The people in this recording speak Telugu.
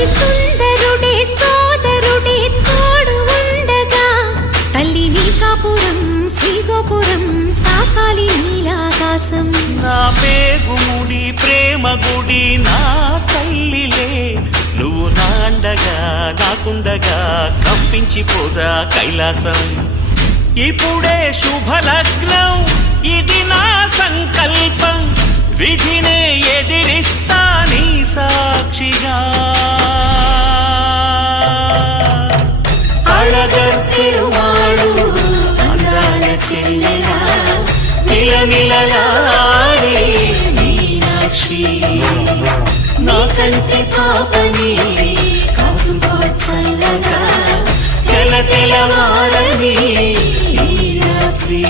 అతి సుందరుడే సోదరుడే తోడు ఉండగా తల్లి నీ కాపురం శ్రీగోపురం తాకాలి నీలాకాశం. నా పేగుముడి ప్రేమ గుడి నా తల్లిలే, నువ్వు నాండగా నాకుండగా కంపించిపోదా కైలాసం. ఇప్పుడే శుభలగ్నం ఇది నా సంకల్పం, విధినే ఎదిరిస్తా నీ సాక్షిగా. అళగర్ పెరుమాళు అందాల చెల్లెలా మిలమిలలాడే మీనాక్షి, నా కంటి పాపని కాసుకో చల్లగా తెల తెలవారని ఈ రాత్రి.